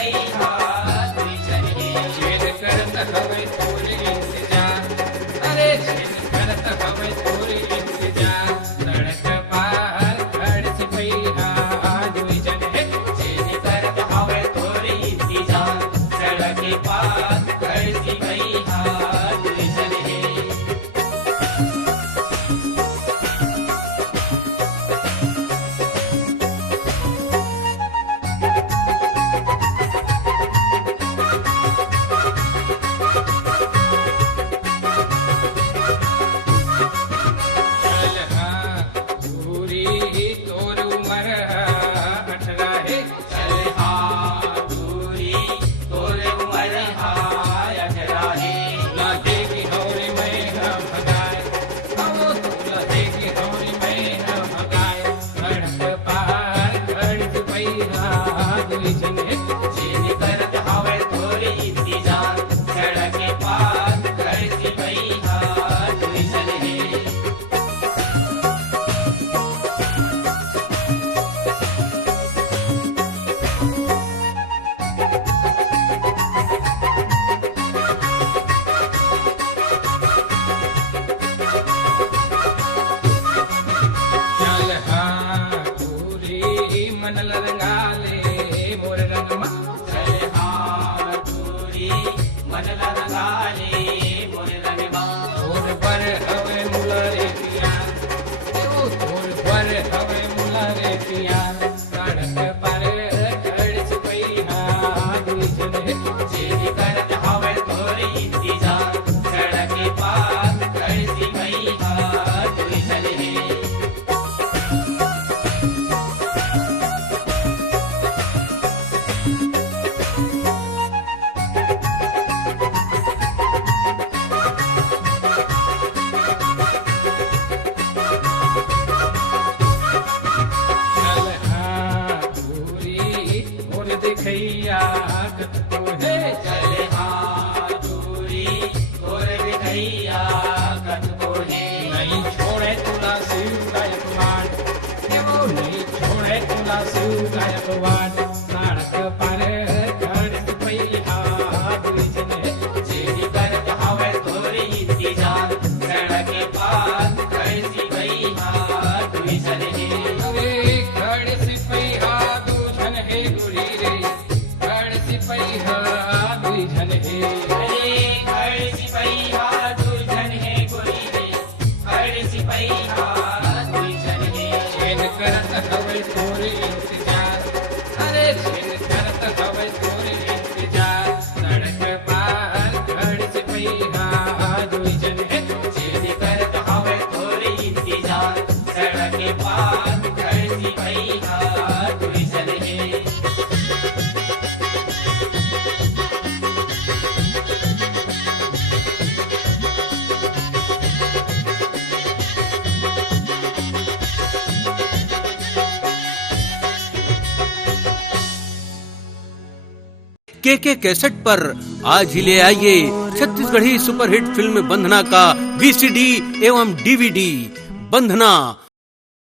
सिपैहा दुई जन हे छेद करत हवे तोरे इंतजार, अरे छेद करत हवे तोरे इंतजार, सड़क पार खड़ सिपैहा दुई जन हे छेद करत हवे तोरे इंतजार, सड़क पार खड़ सिपैहा दुई जन हे चल हाँ दूरी तोर उमर 18 हे चल हाँ दूरी तोरे उमर हाय 18 हे ना देगी हौरे मैं न भगाए, आओ तुला देगी हौरे मैं न भगाए, सड़क पार खड़ सिपैहा दुई जन हे छेद करत हवे तोरे इंतजार, सड़क पार खड़ सिपैहा दुई जन हे चल हाँ पूरी मन लरंगाले मोर रंगमा, चल हाँ दूरी मन लरगाले मोर रंगमा तोर पर हवे मुलरे प्यार, ओ तोर पर हवे मुलरे प्यार, सड़क पर खड़ सिपैहा दुई जन हे छेद करत हवे तोरे इंतजार, सड़क पार खड़ सिपैहा दुई जन हे चल हाँ पूरी मोर देखैया कत तो हे चल हाँ दूरी तोरे विधैया कतको हे नहीं छोड़े तुला शिव गायकवाड़, देवो नहीं छोड़े तुला शिव गायकवाड़, सड़क पर खड़ सिपैहा दुई जन हे छेद करत हवे तोरे इंतजार, सड़क पार खड़ सिपैहा दुई जन हे अरे खड़ सिपैहा दू जन हे गुरी रे, खड़ सिपैहा दुई जन हे अरे खड़ सिपैहा दुई जन हे गोरी रे खड़ सिपैहा दुई जन हे छेद करत हवे तोरे इंतजार, अरे छेद करत हवे तोरे इंतजार, सड़क पार खड़ सिपैहा दुई जन हे छेद करत हवे तोरे इंतजार, सड़क पार खड़ सिपैहा दुई जन हे के कैसेट पर आज ही ले आइए छत्तीसगढ़ी सुपरहिट फिल्म बंधना का वीसीडी एवं डीवीडी। बंधना